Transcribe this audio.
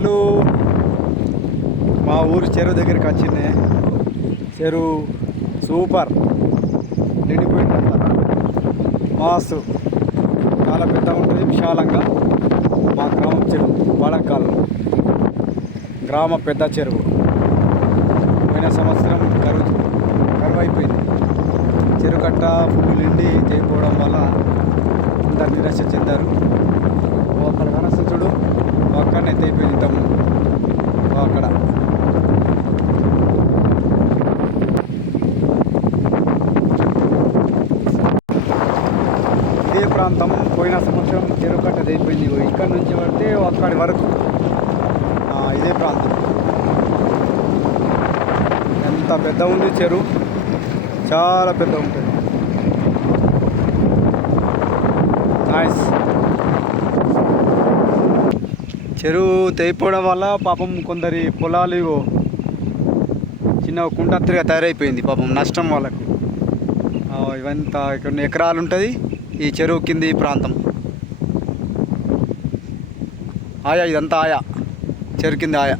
అసలు మా ఊరు చెరువు దగ్గరికి వచ్చింది. చెరువు సూపర్ నిండిపోయిందంతా, మాస్తు చాలా పెద్దగా ఉంటుంది, విశాలంగా. మా గ్రామం చెరువు వాడకాలం గ్రామ పెద్ద చెరువు. పోయిన సంవత్సరం కరువు అయిపోయింది. చెరువు కట్ట ఫుల్ నిండి తెగిపోవడం వల్ల అందరు నిరాశ చెందారు. అక్కడ కనసూచుడు అక్కడనే తెగిపోయింది. ఇంతకుముందు అక్కడ ఇదే ప్రాంతం పోయిన సంవత్సరం చెరువు కట్ట తెగిపోయింది. ఇక్కడ నుంచి పడితే అక్కడి వరకు ఇదే ప్రాంతం. ఎంత పెద్ద ఉంది చెరువు, చాలా పెద్ద ఉంటుంది. నైస్. చెరువు తెగిపోవడం వల్ల పాపం కొందరి పొలాలు చిన్న కుంటత్తిగా తయారైపోయింది. పాపం నష్టం వాళ్ళకు. ఇవంతా ఇక్కడ ఎకరాలు ఉంటుంది ఈ చెరువు కింది ప్రాంతం. ఆయా ఇదంతా ఆయా చెరువు కింద ఆయా.